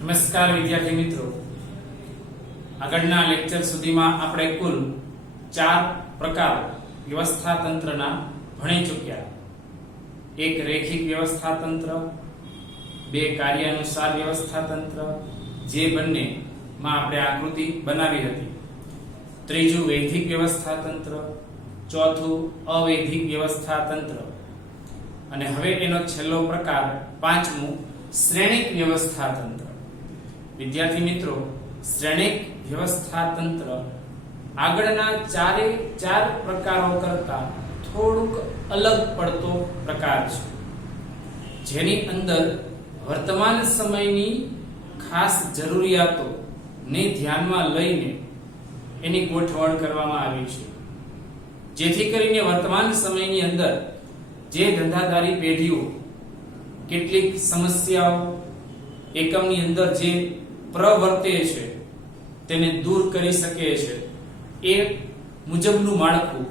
નમસ્કાર વિદ્યાર્થી મિત્રો, આગળના લેક્ચર સુધીમાં આપણે કુલ 4 પ્રકાર વ્યવસ્થા તંત્રના ભણી ચૂક્યા. એક રેખિક વ્યવસ્થા તંત્ર, બે કાર્યાનુસાર વ્યવસ્થા તંત્ર, જે બંનેમાં આપણે આકૃતિ બનાવી હતી. ત્રીજું વૈધિક વ્યવસ્થા તંત્ર, ચોથું અવૈધિક વ્યવસ્થા તંત્ર, અને હવે એનો છેલ્લો પ્રકાર પાંચમું શ્રેણિક વ્યવસ્થા તંત્ર. વિદ્યાર્થી મિત્રો, શ્રેણિક વ્યવસ્થા તંત્ર આગળના ચાર પ્રકારો કરતા થોડુંક અલગ પડતો પ્રકાર છે, જેની અંદર વર્તમાન સમયની ખાસ જરૂરિયાતો ને ધ્યાનમાં લઈને એની ગોઠવણ કરવામાં આવી છે, જેથી કરીને વર્તમાન સમયની અંદર જે ધંધાદારી પેઢીઓ કેટલીક સમસ્યાઓ એકમની અંદર જે પ્રવર્તે છે તેને દૂર કરી શકે છે, એ મુજબનું માળખું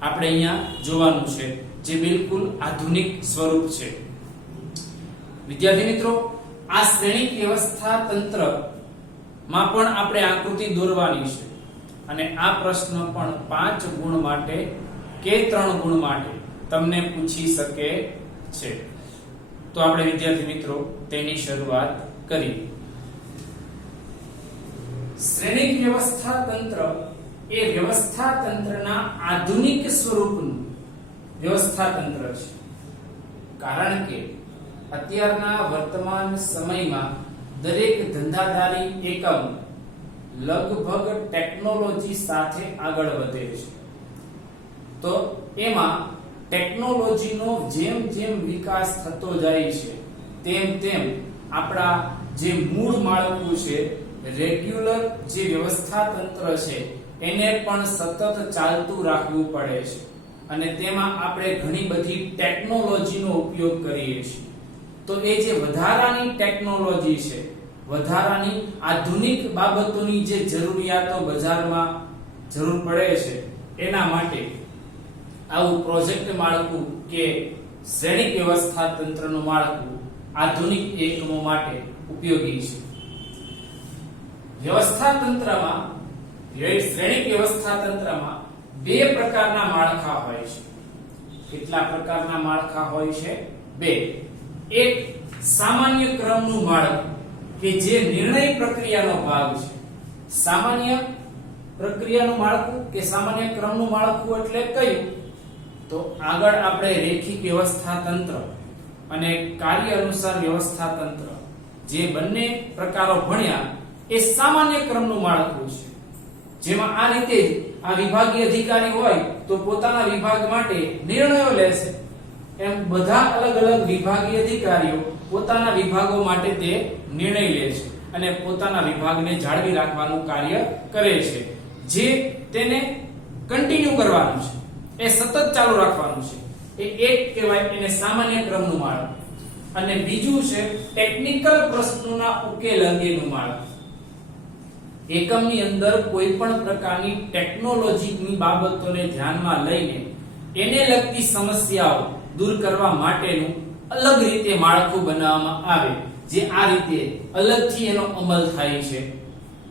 આપણે અહીંયા જોવાનું છે, જે બિલકુલ આધુનિક સ્વરૂપ છે. વિદ્યાર્થી મિત્રો, આ શ્રેણિક વ્યવસ્થા તંત્ર માં પણ આપણે આકૃતિ દોરવાની છે, અને આ પ્રશ્ન પણ 5 ગુણ માટે કે 3 ગુણ માટે તમને પૂછી શકે છે. તો આપણે વિદ્યાર્થી મિત્રો તેની શરૂઆત કરીએ. શ્રેણિક વ્યવસ્થા તંત્ર એ વ્યવસ્થા તંત્રના આધુનિક સ્વરૂપનું વ્યવસ્થા તંત્ર છે, કારણ કે અત્યારના વર્તમાન સમયમાં દરેક ધંધાદારી એકમ લગભગ ટેકનોલોજી સાથે આગળ વધે છે. તો એમાં ટેકનોલોજીનો જેમ જેમ વિકાસ થતો જાય છે તેમ તેમ આપણા જે મૂળ માળખું છે, રેગ્યુલર જે વ્યવસ્થા તંત્ર છે, એને પણ સતત ચાલતું રાખવું પડે છે, અને તેમાં આપણે ઘણી બધી ટેકનોલોજીનો ઉપયોગ કરીએ છીએ. તો એ જે વધારાની ટેકનોલોજી છે, વધારાની આધુનિક બાબતોની જે જરૂરિયાતો બજારમાં જરૂર પડે છે, એના માટે આવું પ્રોજેક્ટ માળખું કે શ્રેણિક વ્યવસ્થા તંત્રનું માળખું આધુનિક એકમો માટે ઉપયોગી છે. વ્યવસ્થા તંત્રમાં, શ્રેણિક વ્યવસ્થા તંત્રમાં 2 પ્રકારના માળખા હોય છે. કેટલા પ્રકારના માળખા હોય છે? 2. એક સામાન્ય ક્રમનું માળખું કે જે નિર્ણય પ્રક્રિયાનો ભાગ છે. સામાન્ય પ્રક્રિયાનું માળખું કે સામાન્ય ક્રમનું માળખું એટલે કયું? તો આગળ આપણે રેખિક વ્યવસ્થા તંત્ર અને કાર્ય અનુસાર વ્યવસ્થા તંત્ર જે બંને પ્રકારો ભણ્યા, એ સામાન્ય ક્રમનું માળખું છે, જેમાં આ રીતે જ આ વિભાગીય અધિકારી હોય તો પોતાના વિભાગ માટે નિર્ણયો લેશે, એમ બધા અલગ અલગ વિભાગીય અધિકારીઓ પોતાના વિભાગો માટે તે નિર્ણય લે છે અને પોતાના વિભાગને જાળવી રાખવાનું કાર્ય કરે છે, જે તેને કન્ટિન્યુ કરવાનું છે, એ સતત ચાલુ રાખવાનું છે. એ એક કહેવાય એને સામાન્ય ક્રમનું માળખું. અને બીજું છે ટેકનિકલ પ્રશ્નોના ઉકેલ અંગેનું માળખું. એકમની અંદર કોઈ પણ પ્રકારની ટેકનોલોજીની બાબતોને ધ્યાનમાં લઈને એને લગતી સમસ્યાઓ દૂર કરવા માટેનું અલગ રીતે માળખું બનાવવામાં આવે, જે આ રીતે અલગથી એનો અમલ થાય છે.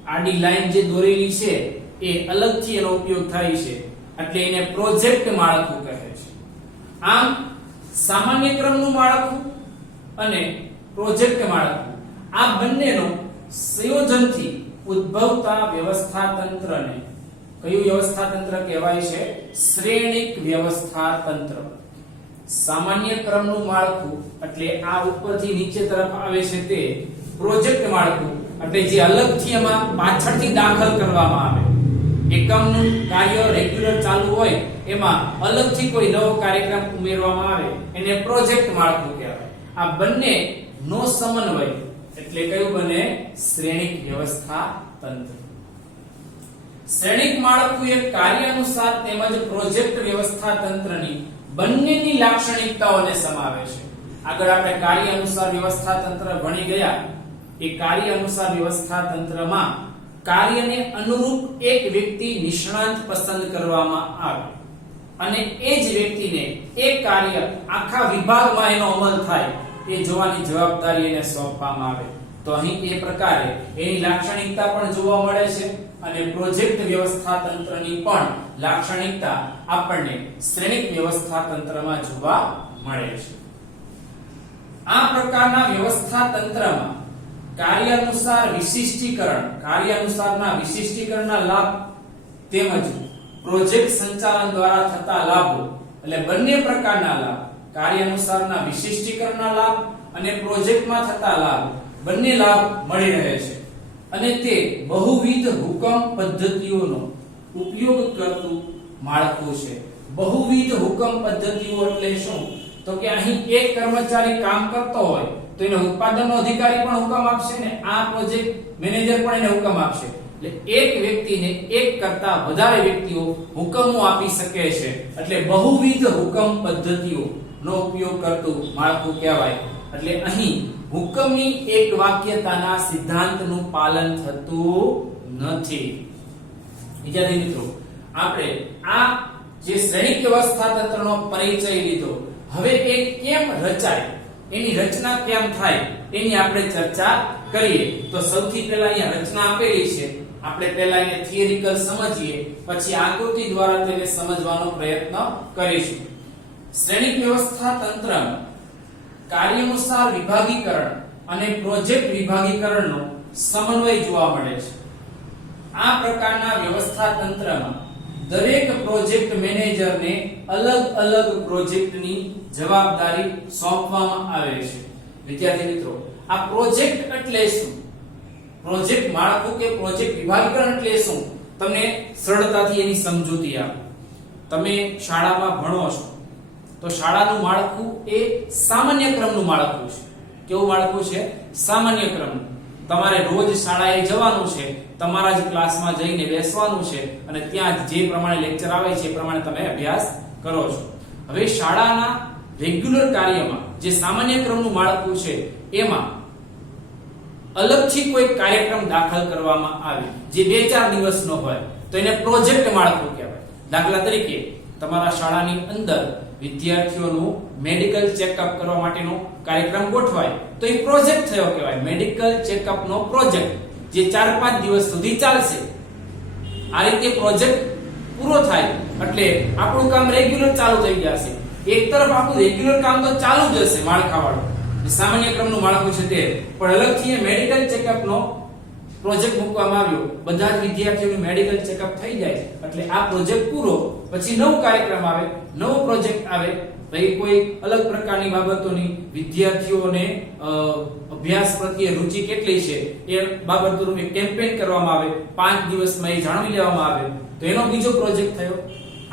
આડી લાઈન જે દોરેલી છે એ અલગથી એનો ઉપયોગ થાય છે, એટલે એને પ્રોજેક્ટ માળખું કહે છે. આમ સામાન્ય ક્રમનું માળખું અને પ્રોજેક્ટ માળખું, આ બંનેનો સંયોજનથી ઉદ્ભવતા વ્યવસ્થા તંત્રને કયું વ્યવસ્થા તંત્ર કહેવાય છે? શ્રેણિક વ્યવસ્થા તંત્ર. સામાન્ય ક્રમનું માળખું એટલે આ ઉપરથી નીચે તરફ આવે છે તે પ્રોજેક્ટ માળખું, એટલે જે અલગથી એમાં પાછળથી દાખલ કરવામાં આવે. એકમનું કાર્ય રેગ્યુલર ચાલુ હોય, એમાં અલગથી કોઈ નવો કાર્યક્રમ ઉમેરવામાં આવે, એને પ્રોજેક્ટ માળખું કહેવાય. આ બંને નો સમન્વય એટલે કયું બને? શ્રેણિક વ્યવસ્થા તંત્ર. શ્રેણિક માળખું એ કાર્ય અનુસાર તેમજ પ્રોજેક્ટ વ્યવસ્થા તંત્રની બંનેની લાક્ષણિકતાઓને સમાવે છે. આગળ આપણે કાર્ય અનુસાર વ્યવસ્થા તંત્ર ભણી ગયા. એ કાર્ય અનુસાર વ્યવસ્થા તંત્રમાં કાર્યને અનુરૂપ એક વ્યક્તિ નિષ્ણાંત પસંદ કરવામાં આવે, અને એ જ વ્યક્તિને એ કાર્ય આખા વિભાગમાં એનો અમલ થાય એ જોવાની જવાબદારી એને સોંપવામાં આવે. તો અહીં એ પ્રકારે એની લાક્ષણિકતા પણ જોવા મળે છે અને પ્રોજેક્ટ વ્યવસ્થા તંત્રની પણ લાક્ષણિકતા આપણને શ્રેણિક વ્યવસ્થા તંત્રમાં જોવા મળે છે. આ પ્રકારના વ્યવસ્થા તંત્રમાં કાર્યાનુસારના વિશિષ્ટીકરણના લાભ તેમજ પ્રોજેક્ટ સંચાલન દ્વારા થતા લાભો એટલે બંને પ્રકારના લાભ, કાર્યાનુસારના વિશિષ્ટીકરણના લાભ અને પ્રોજેક્ટમાં થતા લાભ બંને લાભ મળી રહે છે અને તે બહુવિધ હુકમ પદ્ધતિઓનો ઉપયોગ કરતું માળખું છે. બહુવિધ હુકમ પદ્ધતિઓ એટલે શું? તો કે અહીં એક કર્મચારી કામ કરતો હોય તો એને ઉત્પાદનનો અધિકારી પણ હુકમ આપશે ને આ પ્રોજેક્ટ મેનેજર પણ એને હુકમ આપશે. એટલે એક વ્યક્તિને એક કરતા વધારે વ્યક્તિઓ હુકમો આપી શકે છે. એટલે બહુવિધ હુકમ પદ્ધતિઓનો ઉપયોગ કરતું માળખું કહેવાય. એટલે અહીં હુકમની એક વાક્યતાના સિદ્ધાંતનું પાલન થતું નથી. વિદ્યાર્થી મિત્રો, આપણે આ જે શ્રેણિક વ્યવસ્થા તંત્રનો પરિચય લીધો. હવે એ કેમ રચાય, એની રચના કેમ થાય એની આપણે ચર્ચા કરીએ. તો સૌથી પહેલા અહીંયા રચના આપેલી છે, આપણે પહેલા એને થિયરિકલ સમજીએ, પછી આકૃતિ દ્વારા તેને સમજવાનો પ્રયત્ન કરીશું. શ્રેણિક વ્યવસ્થા તંત્રમાં કાર્યાનુસાર વિભાગીકરણ અને પ્રોજેક્ટ વિભાગીકરણનો સમન્વય જોવા મળે છે. આ પ્રકારના વ્યવસ્થા તંત્રમાં દરેક પ્રોજેક્ટ મેનેજરને અલગ અલગ પ્રોજેક્ટની જવાબદારી સોંપવામાં આવે છે. વિદ્યાર્થી મિત્રો, આ પ્રોજેક્ટ એટલે શું? પ્રોજેક્ટ માળખું કે પ્રોજેક્ટ વિભાગીકરણ એટલે શું? તમને સરળતાથી એની સમજૂતી આપો. તમે શાળામાં ભણો છો તો શાળાનું માળખું એ સામાન્ય ક્રમનું માળખું છે. કેવું માળખું છે? સામાન્ય ક્રમનું. તમારે રોજ શાળાએ જવાનું છે, તમારા જ ક્લાસમાં જઈને બેસવાનું છે અને ત્યાં જે પ્રમાણે લેક્ચર આવે છે એ પ્રમાણે તમે અભ્યાસ કરો છો. હવે શાળાના રેગ્યુલર કાર્યમાં જે સામાન્ય ક્રમનું માળખું છે એમાં અલગથી કોઈ કાર્યક્રમ દાખલ કરવામાં આવે જે 2-4 દિવસનો હોય તો એને પ્રોજેક્ટ માળખું કહેવાય. દાખલા તરીકે તમારા શાળાની અંદર વિદ્યાર્થીઓનું મેડિકલ ચેકઅપ કરવા માટેનો કાર્યક્રમ ગોઠવાય તો એ પ્રોજેક્ટ થયો કહેવાય. મેડિકલ ચેકઅપનો પ્રોજેક્ટ જે 4-5 દિવસ સુધી ચાલશે. આ રીતે પ્રોજેક્ટ પૂરો થાય એટલે આપણું કામ રેગ્યુલર ચાલુ થઈ જશે. એક તરફ આપણું રેગ્યુલર કામ તો ચાલુ જ હશે માળખાવાળું, સામાન્ય ક્રમનું માળખું છે તે, પણ અલગથી મેડિકલ ચેકઅપનો પ્રોજેક્ટ મૂકવામાં આવ્યો. બધા જ વિદ્યાર્થીઓનું મેડિકલ ચેકઅપ થઈ જાય એટલે આ પ્રોજેક્ટ પૂરો. પછી નવો કાર્યક્રમ આવે, નવો પ્રોજેક્ટ આવે, ભાઈ કોઈ અલગ પ્રકારની બાબતોની વિદ્યાર્થીઓને અભ્યાસ પ્રત્યે રુચિ કેટલી છે એ બાબતોનું એક કેમ્પેઈન કરવામાં આવે, 5 દિવસમાં એ જાણવી લેવામાં આવે તો એનો બીજો પ્રોજેક્ટ થયો.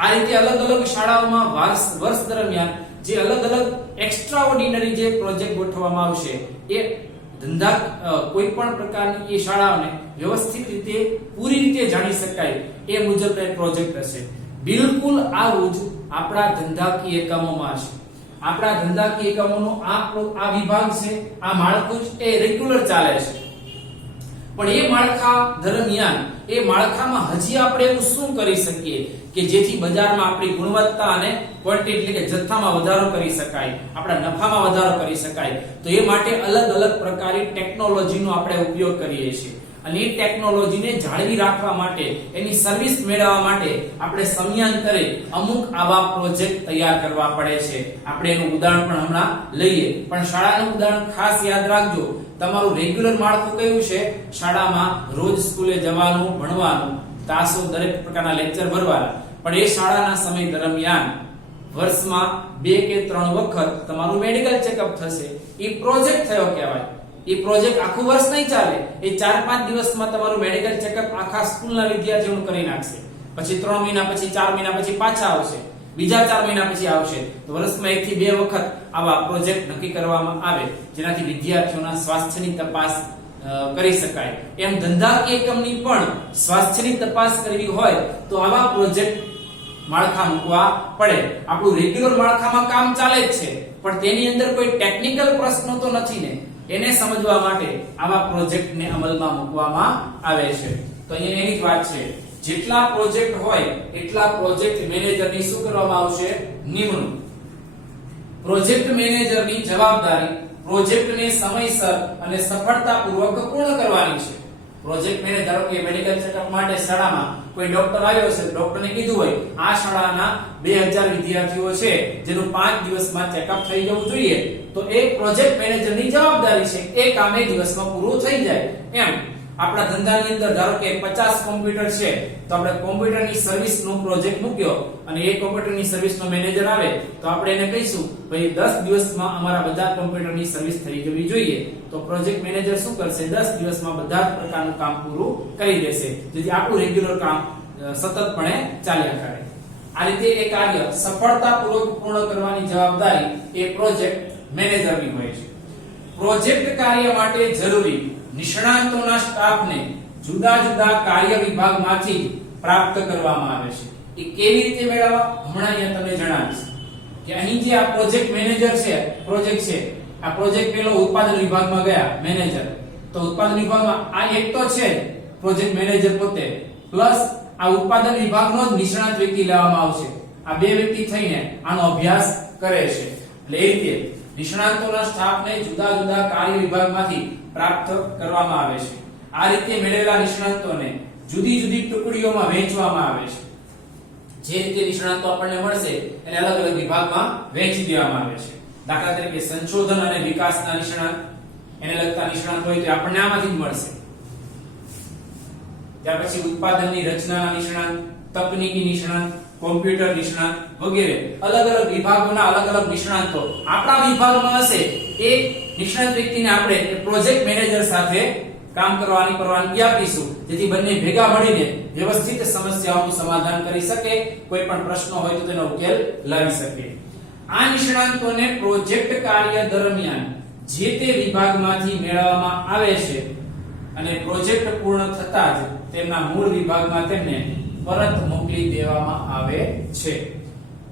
આ રીતે અલગ અલગ શાળાઓમાં વર્ષ દરમિયાન જે અલગ અલગ એક્સ્ટ્રા ઓર્ડિનરી જે પ્રોજેક્ટ ગોઠવવામાં આવશે એ ધંધા કોઈ પણ પ્રકારની એ શાળાઓને વ્યવસ્થિત રીતે પૂરી રીતે જાણી શકાય એ મુજબનો પ્રોજેક્ટ હશે. બિલકુલ આવું જ આપણા ધંધાકીય એકમોમાં છે. આપણા ધંધાકીય એકમોનો આ વિભાગ છે, આ માળખું એ રેગ્યુલર ચાલે છે. પણ એ માળખા દરમિયાન એ માળખામાં હજી આપણે એવું શું કરી શકીએ કે જેથી બજારમાં આપણી ગુણવત્તા અને ક્વોન્ટિટી એટલે કે જથ્થામાં વધારો કરી શકાય, આપણા નફામાં વધારો કરી શકાય. તો એ માટે અલગ અલગ પ્રકારની ટેકનોલોજીનો આપણે ઉપયોગ કરીએ છીએ અને એ ટેકનોલોજીને જાળવી રાખવા માટે, એની સર્વિસ મેળવવા માટે આપણે સમયાંતરે અમુક આવા પ્રોજેક્ટ તૈયાર કરવા પડે છે. આપણે એનું ઉદાહરણ પણ હમણાં લઈએ, પણ શાળાનું ઉદાહરણ ખાસ યાદ રાખજો. તમારું રેગ્યુલર માળખું કયું છે? શાળામાં રોજ સ્કૂલે જવાનું, ભણવાનું, તાસો દરેક પ્રકારના લેક્ચર ભરવાના. પણ એ શાળાના સમય દરમિયાન વર્ષમાં 2 કે 3 વખત તમારું મેડિકલ ચેકઅપ થશે. એ પ્રોજેક્ટ થયો કહેવાય. એ પ્રોજેક્ટ આખું વર્ષ નહીં ચાલે, એ 4-5 દિવસમાં તમારું મેડિકલ ચેકઅપ આખા સ્કૂલના વિદ્યાર્થીઓનું કરી નાખશે. પછી 3 મહિના પછી, 4 મહિના પછી પાછા આવશે, બીજા 4 મહિના પછી આવશે. તો વર્ષમાં 1 થી 2 વખત આવા પ્રોજેક્ટ નક્કી કરવામાં આવે જેનાથી વિદ્યાર્થીઓના સ્વાસ્થ્યની તપાસ કરી શકાય. એમ ધંધાકીય એકમની પણ સ્વાસ્થ્યની તપાસ કરવી હોય તો આવા પ્રોજેક્ટ માળખા મૂકવા પડે. આપણું રેગ્યુલર માળખામાં કામ ચાલે જ છે પણ તેની અંદર કોઈ ટેકનિકલ પ્રશ્નો તો નથી ને, એને સમજવા માટે આવા પ્રોજેક્ટને અમલમાં મૂકવામાં આવે છે. તો અહીંયા એની જ વાત છે, જેટલા પ્રોજેક્ટ હોય એટલા પ્રોજેક્ટ મેનેજરની શું કરવામાં આવશે? નિમણૂક. પ્રોજેક્ટ મેનેજરની જવાબદારી પ્રોજેક્ટને સમયસર અને સફળતાપૂર્વક પૂર્ણ કરવાની છે. પ્રોજેક્ટ મેનેજર ધારો કે મેડિકલ ચેકઅપ માટે શાળામાં કોઈ ડોક્ટર આવ્યો છે, ડોક્ટરને કીધું હોય આ શાળાના 2000 વિદ્યાર્થીઓ છે જેનું 5 દિવસમાં ચેકઅપ થઈ જવું જોઈએ, તો એ પ્રોજેક્ટ મેનેજરની જવાબદારી છે એ કામ એ દિવસમાં પૂરું થઈ જાય. એમ આપણા ધંધાની અંદર ધારો કે 50 કોમ્પ્યુટર છે તો આપણે કોમ્પ્યુટરની સર્વિસનો પ્રોજેક્ટ મૂક્યો અને એ કોમ્પ્યુટરની સર્વિસનો મેનેજર આવે તો આપણે એને કહીશું ભાઈ 10 દિવસમાં અમારા બધા કોમ્પ્યુટરની સર્વિસ થઈ જવી જોઈએ. તો પ્રોજેક્ટ મેનેજર શું કરશે, 10 દિવસમાં બધા જ પ્રકારનું કામ પૂરું કરી દેશે, જેથી આપણું રેગ્યુલર કામ સતતપણે ચાલ્યા કરે. આ રીતે એ કાર્ય સફળતાપૂર્વક પૂર્ણ કરવાની જવાબદારી એ પ્રોજેક્ટ મેનેજરની હોય છે. પ્રોજેક્ટ કાર્ય માટે જરૂરી નિષ્ણાતોના સ્ટાફને જુદા જુદા કાર્ય વિભાગમાંથી પ્રાપ્ત કરવામાં આવે છે. એ કેવી રીતે મેળવવા હમણાં અહીંયા તમને જણાવીશ કે અહીં જે આ પ્રોજેક્ટ મેનેજર છે, પ્રોજેક્ટ છે, આ પ્રોજેક્ટ પેલો ઉત્પાદન વિભાગમાં ગયા મેનેજર, તો ઉત્પાદન વિભાગમાં આ એક તો છે પ્રોજેક્ટ મેનેજર પોતે, પ્લસ આ ઉત્પાદન વિભાગનો જ નિષ્ણાત વ્યક્તિ લેવામાં આવશે. આ બે વ્યક્તિ થઈને આનો અભ્યાસ કરે છે. એટલે એ રીતે નિષ્ણાતોના સ્ટાફને જુદા જુદા કાર્ય વિભાગમાંથી પ્રાપ્ત કરવામાં આવે છે. આ રીતે મેળવેલા નિષ્ણાતોને જુદી જુદી ટુકડીઓમાં વહેંચવામાં આવે છે. જે રીતે નિષ્ણાતો આપણને મળશે એને અલગ અલગ વિભાગમાં વહેંચી દેવામાં આવે છે. દાખલા તરીકે સંશોધન અને વિકાસના નિષ્ણાત, એને લગતા નિષ્ણાત હોય તો આપણને આમાંથી જ મળશે. ત્યાર પછી ઉત્પાદનની રચનાના નિષ્ણાત, તકનીકી નિષ્ણાત, કોમ્પ્યુટર નિષ્ણાત વગેરે અલગ અલગ વિભાગોના અલગ અલગ નિષ્ણાતો આપણા વિભાગમાં હશે. એ નિષ્ણાત વ્યક્તિને આપણે પ્રોજેક્ટ મેનેજર સાથે કામ કરવાની પરવાનગી આપીશું, જેથી બંને ભેગા મળીને વ્યવસ્થિત સમસ્યાઓનું સમાધાન કરી શકે, કોઈ પણ પ્રશ્ન હોય તો તેનો ઉકેલ લાવી શકે. આ નિષ્ણાતોને પ્રોજેક્ટ કાર્ય દરમિયાન જે તે વિભાગમાંથી મેળવવામાં આવે છે અને પ્રોજેક્ટ પૂર્ણ થતા જ તેમના મૂળ વિભાગમાં તેમને પરત મોકલી દેવામાં આવે છે.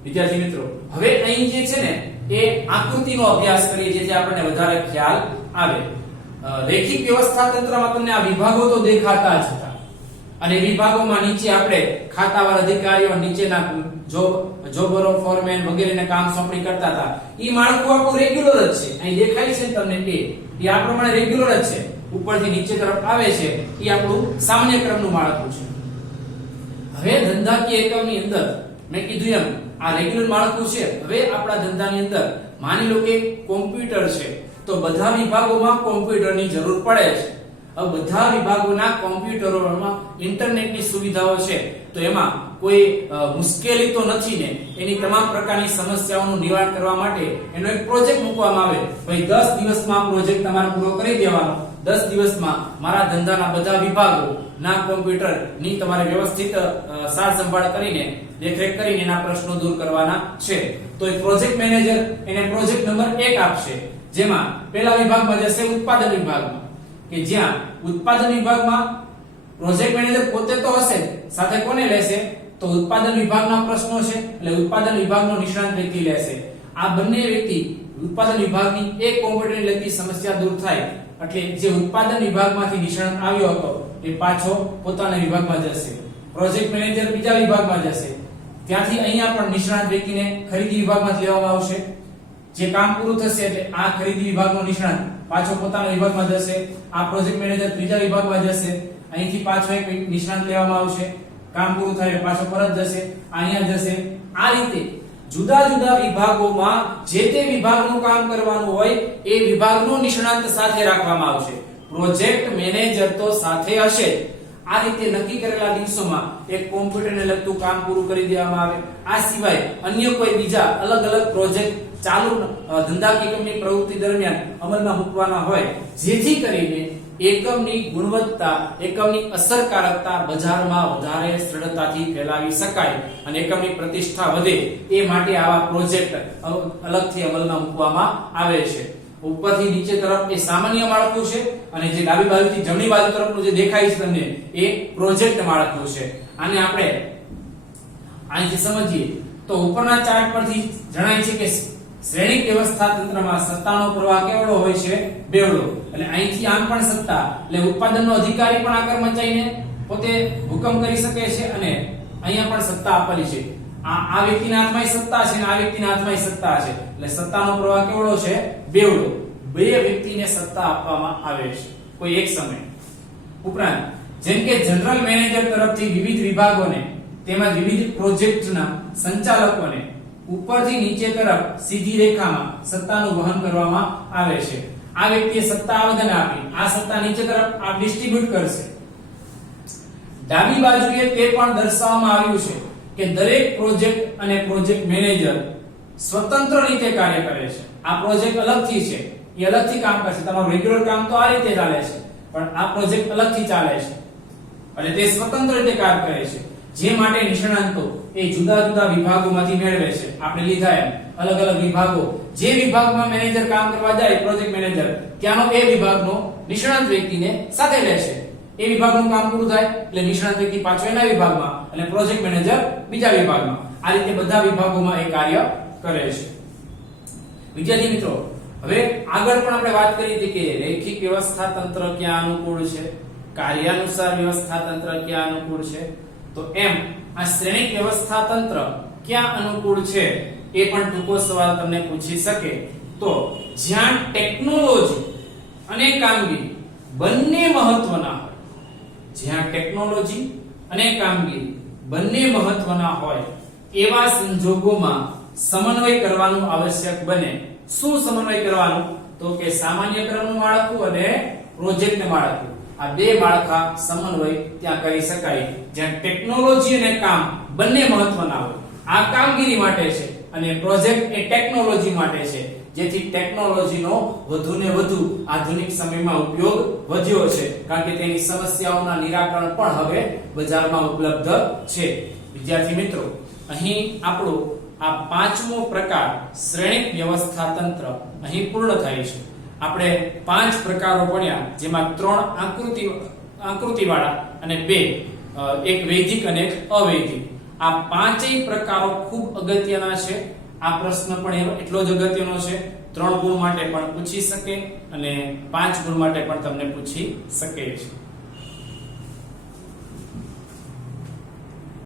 વિદ્યાર્થી મિત્રો, હવે અહીં જે છે ને એ આકૃતિનો અભ્યાસ કરીએ જેથી આપણને વધારે ખ્યાલ આવે. રેખિક વ્યવસ્થા તંત્રમાં તમને આ વિભાગો તો દેખાતા જ હતા અને વિભાગોમાં નીચે આપણે ખાતાવાર અધિકારીઓ નીચેના જોબરો, ફોરમેન વગેરેને કામ સોંપણી કરતા હતા. ઈ માળખું આપણું રેગ્યુલર જ છે. અહીં દેખાય છે તમને એ આ પ્રમાણે રેગ્યુલર જ છે. ઉપરથી નીચે તરફ આવે છે એ આપણું સામાન્ય ક્રમનું માળખું છે. હવે ધંધાકીય એકમની અંદર મેં કીધું એમ આ રેગ્યુલર માળખું છે. હવે આપણા ધંધાની અંદર માની લો કે કોમ્પ્યુટર છે તો બધા વિભાગોમાં કોમ્પ્યુટરની જરૂર પડે છે. હવે બધા વિભાગોના કોમ્પ્યુટરોમાં ઇન્ટરનેટની સુવિધાઓ છે તો એમાં કોઈ મુશ્કેલી તો નથી ને. એની તમામ પ્રકારની સમસ્યાઓનું નિવારણ કરવા માટે એનો એક પ્રોજેક્ટ મૂકવામાં આવે. ભાઈ 10 દિવસમાં પ્રોજેક્ટ તમારે પૂરો કરી દેવાનો. 10 દિવસમાં મારા ધંધાના બધા વિભાગો ના કોમ્પ્યુટર ની તમારે વ્યવસ્થિત સાર સંભાળ કરીને દેખરેખ કરીને એના પ્રશ્નો દૂર કરવાના છે. તો એ પ્રોજેક્ટ મેનેજર એને પ્રોજેક્ટ નંબર 1 આપશે, જેમાં પહેલા વિભાગમાં જશે ઉત્પાદન વિભાગમાં, કે જ્યાં ઉત્પાદન વિભાગમાં પ્રોજેક્ટ મેનેજર પોતે તો હશે, સાથે કોને લેશે તો ઉત્પાદન વિભાગના પ્રશ્નો છે એટલે ઉત્પાદન વિભાગનો નિષ્ણાત વ્યક્તિ લેશે. આ બંને વ્યક્તિ ઉત્પાદન વિભાગની એક કોમ્પ્યુટરને લગતી સમસ્યા દૂર થાય એટલે જે ઉત્પાદન વિભાગમાંથી નિષ્ણાત આવ્યો હતો એ પાછો પોતાના વિભાગમાં જશે. પ્રોજેક્ટ મેનેજર બીજા વિભાગમાં જશે. ત્યાંથી અહીંયા પણ નિષ્ણાત વ્યક્તિને ખરીદી વિભાગમાં લેવામાં આવશે. જે કામ પૂરું થશે એટલે આ ખરીદી વિભાગનો નિષ્ણાત પાછો પોતાના વિભાગમાં જશે. આ પ્રોજેક્ટ મેનેજર ત્રીજા વિભાગમાં જશે. અહીંથી પાછો એક નિષ્ણાત લેવામાં આવશે. કામ પૂરું થાય એટલે પાછો પરત જશે, અહીંયા જશે. આ રીતે જુદા જુદા વિભાગોમાં જે તે વિભાગનું કામ કરવાનું હોય એ વિભાગનો નિષ્ણાત સાથે રાખવામાં આવશે. પ્રોજેક્ટ મેનેજર તો સાથે હશે. આ રીતે નક્કી કરેલા દિવસોમાં એક કોમ્પ્યુટરને લગતું કામ પૂરું કરી દેવામાં આવે. આ સિવાય અન્ય કોઈ બીજા અલગ અલગ પ્રોજેક્ટ ચાલુ ધંધાકીય એકમની પ્રવૃત્તિ દરમિયાન અમલમાં મૂકવાના હોય, જેથી કરીને એકમની ગુણવત્તા, એકમની અસરકારકતા બજારમાં વધારે સરળતાથી ફેલાવી શકાય અને એકમની પ્રતિષ્ઠા વધે એ માટે આવા પ્રોજેક્ટ અલગથી અમલમાં મૂકવામાં આવે છે. ઉપરથી નીચે તરફ એ સામાન્ય માળખું છે અને જે ડાબી બાજુથી જમણી બાજુ તરફનું જે દેખાય છે તમને એ પ્રોજેક્ટ માળખું છે. આને આપણે અહીંથી સમજીએ તો ઉપરના ચાર્ટ પરથી જણાય છે કે શ્રેણિક વ્યવસ્થા તંત્રમાં સત્તાનો પ્રવાહ કેવડો હોય છે? બેવડો. એટલે અહીંથી આમ પણ સત્તા એટલે ઉત્પાદનનો અધિકારી પણ આ કર્મચારીને પોતે હુકમ કરી શકે છે અને અહીંયા પણ સત્તા આપેલી છે. આ વ્યક્તિના હાથમાં સત્તા છે અને આ વ્યક્તિના હાથમાં સત્તા છે, એટલે સત્તાનો પ્રવાહ કેવડો છે? બેવડો. બે વ્યક્તિને સત્તા આપવામાં આવે છે કોઈ એક સમયે. ઉપરાંત જેમ કે જનરલ મેનેજર તરફથી વિવિધ વિભાગોને તેમજ વિવિધ પ્રોજેક્ટના સંચાલકોને ઉપરથી નીચે તરફ સીધી રેખામાં સત્તાનું વહન કરવામાં આવે છે. આ વ્યક્તિએ સત્તા આ બધાને આપી, આ સત્તા નીચે તરફ આ ડિસ્ટ્રીબ્યુટ કરશે. ડાબી બાજુએ તે પણ દર્શાવવામાં આવ્યું છે કે દરેક પ્રોજેક્ટ અને પ્રોજેક્ટ મેનેજર સ્વતંત્ર રીતે કાર્ય કરે છે. આ પ્રોજેક્ટ અલગથી છે, એ અલગથી કામ કરશે. તમારું રેગ્યુલર કામ તો આ રીતે ચાલે છે, પણ આ પ્રોજેક્ટ અલગથી ચાલે છે અને તે સ્વતંત્ર રીતે કાર્ય કરે છે. જે માટે નિષ્ણાંતો એ જુદા જુદા વિભાગોમાંથી મેળવે છે. આપણે લીધા એમ અલગ અલગ વિભાગો, જે વિભાગમાં મેનેજર કામ કરવા જાય પ્રોજેક્ટ મેનેજર, ત્યાંનો એ વિભાગનો નિષ્ણાંત વ્યક્તિને સાથે લેશે. એ વિભાગનું કામ પૂરું થાય એટલે નિષ્ણાંત વ્યક્તિ પાછો એના વિભાગમાં અને પ્રોજેક્ટ મેનેજર બીજા વિભાગમાં. આ રીતે બધા વિભાગોમાં એ કાર્ય કરે છે. વિદ્યાર્થી મિત્રો, હવે આગળ પણ આપણે વાત કરી હતી કે રૈખિક વ્યવસ્થા તંત્ર ક્યાં અનુકૂળ છે, કાર્યાનુસાર વ્યવસ્થા તંત્ર ક્યાં અનુકૂળ છે. તો એમ આ શ્રેણિક વ્યવસ્થા તંત્ર ક્યાં અનુકૂળ છે એ પણ ટૂંકો સવાલ તમને પૂછી શકે. તો જ્યાં ટેકનોલોજી અને કામગીરી બંને મહત્વના હોય, જ્યાં ટેકનોલોજી અને કામગીરી બંને મહત્વના હોય એવા સંજોગોમાં સમન્વય કરવાનું આવશ્યક બને. શું સમન્વય કરવાનું? તો કે સામાન્ય ક્રમનું માળખું અને પ્રોજેક્ટ માળખું. આ બે માળખા સમન્વય ત્યાં કરી શકાય જ્યાં ટેકનોલોજી અને કામ બંને મહત્વના હોય. આ કામગીરી માટે છે અને પ્રોજેક્ટ એ ટેકનોલોજી માટે છે, જેથી ટેકનોલોજીનો વધુને વધુ આધુનિક સમયમાં ઉપયોગ વધ્યો છે, કારણ કે તેની સમસ્યાઓના નિરાકરણ પણ હવે બજારમાં ઉપલબ્ધ છે. વિદ્યાર્થી મિત્રો, અહીં આપણો આ પાંચમો પ્રકાર શ્રેણિક વ્યવસ્થા તંત્ર અહીં પૂર્ણ થાય છે. આપણે 5 પ્રકારો ભણ્યા, જેમાં 3 આકૃતિવાળા અને 2 એક વૈદિક અને અવૈદિક. આ પાંચેય પ્રકારો ખૂબ અગત્યના છે. આ પ્રશ્ન પણ એટલો જ અગત્યનો છે. 3 ગુણ માટે પણ પૂછી શકે અને 5 ગુણ માટે પણ તમને પૂછી શકે છે.